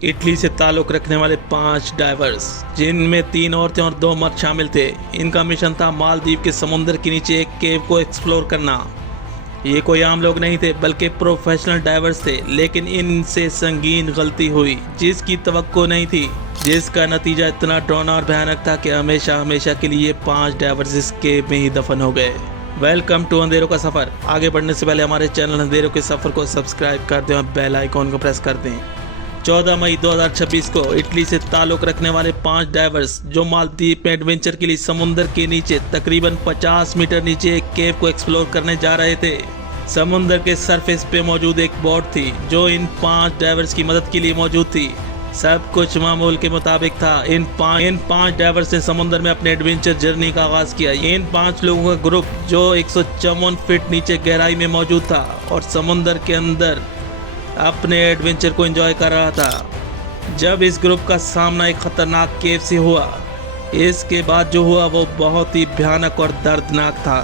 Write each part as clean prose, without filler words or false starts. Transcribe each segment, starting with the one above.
Italy से ताल्लुक़ रखने वाले 5 डाइवर्स, जिनमें 3 औरतें और 2 मर्द शामिल थे। इनका मिशन था मालदीव के समुद्र के नीचे एक केव को एक्सप्लोर करना। ये कोई आम लोग नहीं थे बल्कि प्रोफेशनल डाइवर्स थे, लेकिन इनसे संगीन गलती हुई जिसकी तवक्को नहीं थी, जिसका नतीजा इतना डरावना और भयानक था कि हमेशा हमेशा के लिए 5 डाइवर्स इस केव में ही दफन हो गए। वेलकम टू अंधेरों का सफ़र। आगे बढ़ने से पहले हमारे चैनल अंधेरों के सफ़र को सब्सक्राइब कर दें और बेल आइकॉन को प्रेस कर दें। 14 मई 2026 को इटली से ताल्लुक़ रखने वाले 5 डाइवर्स जो मालदीव में एडवेंचर के लिए समुद्र के नीचे तकरीबन 50 मीटर नीचे एक केव को एक्सप्लोर करने जा रहे थे। समुद्र के सरफेस पे मौजूद एक बोट थी जो इन 5 डाइवर्स की मदद के लिए मौजूद थी। सब कुछ मामूल के मुताबिक था। इन पांच डाइवर्स ने समुद्र में अपने एडवेंचर जर्नी का आगाज किया। इन 5 लोगों का ग्रुप जो 154 फीट नीचे गहराई में मौजूद था और समुद्र के अंदर अपने एडवेंचर को एंजॉय कर रहा था। जब इस ग्रुप का सामना एक खतरनाक केव से हुआ, इसके बाद जो हुआ वो बहुत ही भयानक और दर्दनाक था।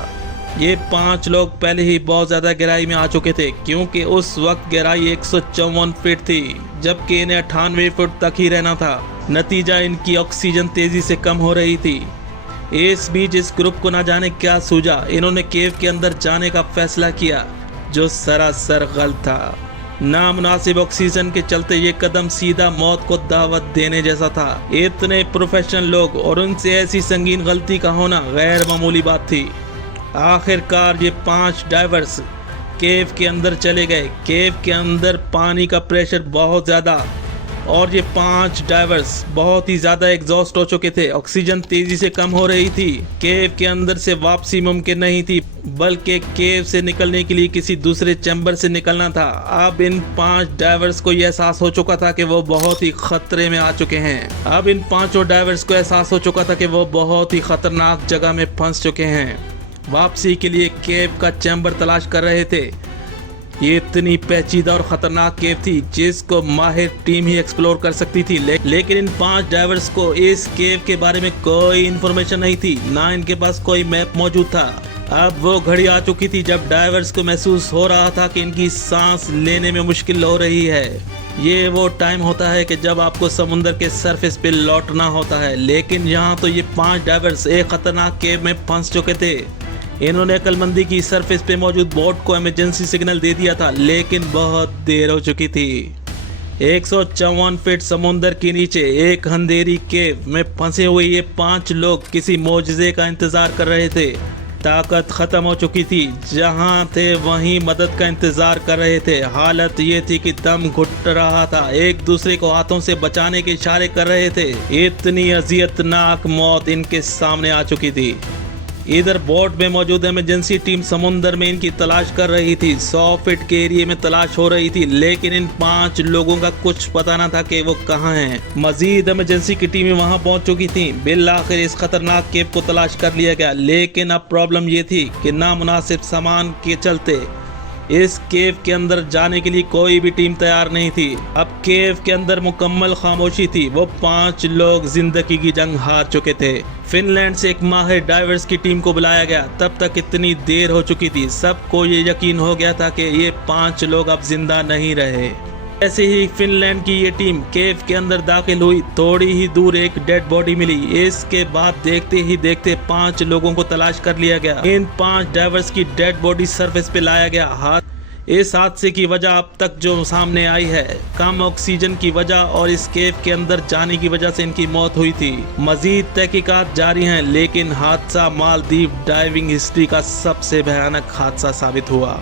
ये 5 लोग पहले ही बहुत ज़्यादा गहराई में आ चुके थे, क्योंकि उस वक्त गहराई 154 फीट थी, जबकि इन्हें 98 फुट तक ही रहना था। नतीजा, इनकी ऑक्सीजन तेज़ी से कम हो रही थी। इस बीच इस ग्रुप को ना जाने क्या सूझा, इन्होंने केव के अंदर जाने का फैसला किया, जो सरासर गलत था। नामुनासिब ऑक्सीजन के चलते ये कदम सीधा मौत को दावत देने जैसा था। इतने प्रोफेशनल लोग और उनसे ऐसी संगीन गलती का होना गैर मामूली बात थी। आखिरकार ये 5 डाइवर्स केव के अंदर चले गए। केव के अंदर पानी का प्रेशर बहुत ज़्यादा और ये 5 डाइवर्स बहुत ही ज़्यादा एग्जॉस्ट हो चुके थे। ऑक्सीजन तेज़ी से कम हो रही थी। केव के अंदर से वापसी मुमकिन नहीं थी, बल्कि केव से निकलने के लिए किसी दूसरे चैम्बर से निकलना था। अब इन 5 डाइवर्स को यह एहसास हो चुका था कि वो बहुत ही खतरे में आ चुके हैं। अब इन 5 डाइवर्स को एहसास हो चुका था कि वो बहुत ही खतरनाक जगह में फंस चुके हैं। वापसी के लिए केव का चैम्बर तलाश कर रहे थे। ये इतनी पेचीदा और ख़तरनाक केव थी जिसको माहिर टीम ही एक्सप्लोर कर सकती थी, लेकिन इन 5 डाइवर्स को इस केव के बारे में कोई इन्फॉर्मेशन नहीं थी, ना इनके पास कोई मैप मौजूद था। अब वो घड़ी आ चुकी थी जब डाइवर्स को महसूस हो रहा था कि इनकी सांस लेने में मुश्किल हो रही है। ये वो टाइम होता है कि जब आपको समुद्र के सरफेस पे लौटना होता है, लेकिन यहाँ तो ये 5 डाइवर्स एक खतरनाक केव में फंस चुके थे। इन्होंने अक्लमंदी की सरफेस पे मौजूद बोट को इमरजेंसी सिग्नल दे दिया था, लेकिन बहुत देर हो चुकी थी। 154 फीट समुद्र के नीचे एक अंधेरी केव में फंसे हुए ये 5 लोग किसी मौजज़े का इंतजार कर रहे थे। ताकत खत्म हो चुकी थी, जहां थे वहीं मदद का इंतजार कर रहे थे। हालत ये थी कि दम घुट रहा था, एक दूसरे को हाथों से बचाने के इशारे कर रहे थे। इतनी अजियतनाक मौत इनके सामने आ चुकी थी। इधर बोट में मौजूद इमरजेंसी टीम समुद्र में इनकी तलाश कर रही थी। 100 फीट के एरिया में तलाश हो रही थी, लेकिन इन 5 लोगों का कुछ पता न था कि वो कहाँ हैं। मजीद इमरजेंसी की टीमें वहां पहुंच चुकी थी। बिल आखिर इस खतरनाक केव को तलाश कर लिया गया, लेकिन अब प्रॉब्लम ये थी कि नामुनासिब सामान के चलते इस केव के अंदर जाने के लिए कोई भी टीम तैयार नहीं थी। अब केव के अंदर मुकम्मल खामोशी थी। वो 5 लोग जिंदगी की जंग हार चुके थे। फिनलैंड से एक माहिर डाइवर्स की टीम को बुलाया गया। तब तक इतनी देर हो चुकी थी, सबको ये यकीन हो गया था कि ये 5 लोग अब जिंदा नहीं रहे। ऐसे ही फिनलैंड की ये टीम केव के अंदर दाखिल हुई। थोड़ी ही दूर एक डेड बॉडी मिली। इसके बाद देखते ही देखते 5 लोगों को तलाश कर लिया गया। इन 5 डाइवर्स की डेड बॉडी सरफेस पे लाया गया। इस हादसे की वजह अब तक जो सामने आई है, कम ऑक्सीजन की वजह और इस केव के अंदर जाने की वजह से इनकी मौत हुई थी। मजीद तहकीकात जारी हैं, लेकिन हादसा मालदीव डाइविंग हिस्ट्री का सबसे भयानक हादसा साबित हुआ।